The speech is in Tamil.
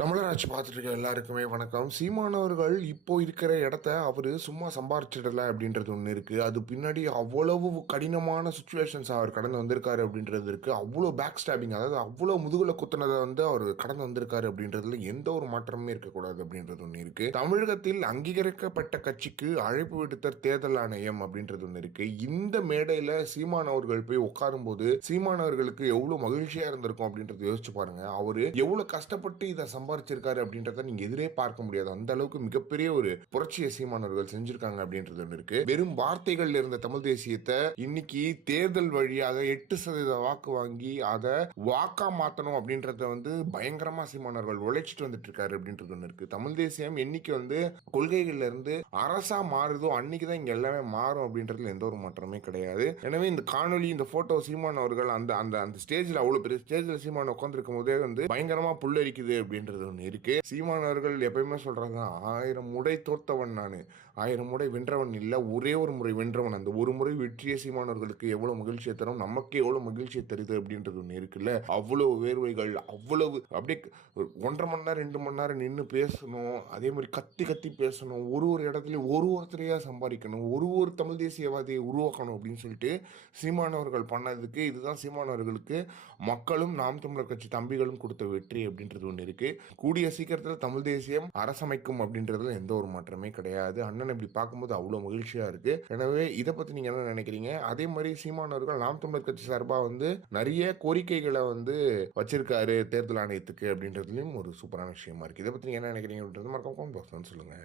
தமிழராட்சி பார்த்துட்டு இருக்க எல்லாருக்குமே வணக்கம். சீமானவர்கள் இப்போ இருக்கிற இடத்த அவரு சும்மா சம்பாரிச்சிடல அப்படின்றது ஒன்று இருக்கு. அது பின்னாடி அவ்வளவு கடினமான சுச்சுவேஷன்ஸ் அவர் கடந்து வந்திருக்காரு அப்படின்றது இருக்கு. அவ்வளோ பேக் ஸ்டாபிங், அதாவது அவ்வளோ முதுகுல குத்துனதை அவர் கடந்து வந்திருக்காரு அப்படின்றதுல எந்த ஒரு மாற்றமே இருக்கக்கூடாது அப்படின்றது ஒன்று இருக்கு. தமிழகத்தில் அங்கீகரிக்கப்பட்ட கட்சிக்கு அழைப்பு விடுத்த தேர்தல் ஆணையம் அப்படின்றது ஒன்று இருக்கு. இந்த மேடையில சீமானவர்கள் போய் உட்காரும் போது சீமானவர்களுக்கு எவ்வளவு மகிழ்ச்சியா இருந்திருக்கும் அப்படின்றத யோசிச்சு பாருங்க. அவரு எவ்வளவு கஷ்டப்பட்டு இதை சம்பாரிச்சிருக்காரு அப்படின்றத நீங்க எதிரே பார்க்க முடியாது. அந்த அளவுக்கு மிகப்பெரிய ஒரு புரட்சியை சீமானவர்கள் செஞ்சிருக்காங்க அப்படின்றது ஒன்று இருக்கு. வெறும் வார்த்தைகள் இருந்த தமிழ் தேசியத்தை இன்னைக்கு தேர்தல் வழியாக 8% வாக்கு வாங்கி அதை வாக்கா மாத்தணும் அப்படின்றத பயங்கரமா சீமானவர்கள் உழைச்சிட்டு வந்துட்டு இருக்காரு அப்படின்றது ஒன்று இருக்கு. தமிழ் தேசியம் என்னைக்கு கொள்கைகள்ல இருந்து அரசா மாறுதோ அன்னைக்குதான் இங்க எல்லாமே மாறும் அப்படின்றதுல எந்த ஒரு மாற்றமே கிடையாது. எனவே இந்த காணொலி, இந்த போட்டோ சீமான் அவர்கள் அந்த அந்த அந்த ஸ்டேஜ்ல, அவ்வளவு பெரிய ஸ்டேஜ்ல சீமான் உட்கார்ந்து இருக்கும் போதே பயங்கரமா புல்லரிக்குது அப்படின்றது ஒன்று இருக்கு. சீமானவர்கள் எப்பயுமே சொல்றதுதான், 1000 முறை தோத்தவன் நானு, 1000 முறை வென்றவன் இல்ல, ஒரே ஒரு முறை வென்றவன். அந்த ஒரு முறை வெற்றிய சீமானவர்களுக்கு எவ்வளவு மகிழ்ச்சியை தரும், நமக்கு எவ்வளவு மகிழ்ச்சியை தருது அப்படின்றது ஒன்று இருக்குல்ல. அவ்வளவு வேர்வைகள், அவ்வளவு அப்படியே 1.5 மணி நேரம் 2 மணி நேரம் நின்று பேசணும், அதே மாதிரி கத்தி கத்தி பேசணும், ஒரு இடத்துல ஒருத்தரையா சம்பாதிக்கணும், ஒரு தமிழ் தேசியவாதியை உருவாக்கணும் அப்படின்னு சொல்லிட்டு சீமானவர்கள் பண்ணதுக்கு இதுதான் சீமானவர்களுக்கு மக்களும் நாம் தமிழர் கட்சி தம்பிகளும் கொடுத்த வெற்றி அப்படின்றது ஒன்று இருக்கு. கூடிய சீக்கிரத்தில் தமிழ் தேசியம் அரசமைக்கும் அப்படின்றதுல எந்த ஒரு மாற்றமே கிடையாது. அண்ணன் இப்படி பார்க்கும்போது அவ்வளவு மகிழ்ச்சியா இருக்கு. எனவே இதை பத்தி நீங்க என்ன நினைக்கிறீங்க? அதே மாதிரி சீமானவர்கள் நாம் தமிழர் கட்சி சார்பா நிறைய கோரிக்கைகளை வச்சிருக்காரு தேர்தல் ஆணையத்துக்கு அப்படின்றதுலயும் ஒரு சூப்பரான விஷயமா இருக்கு. இதை பத்தி நீங்க என்ன நினைக்கிறீங்க அப்படின்றது மறக்காம சொல்லுங்க.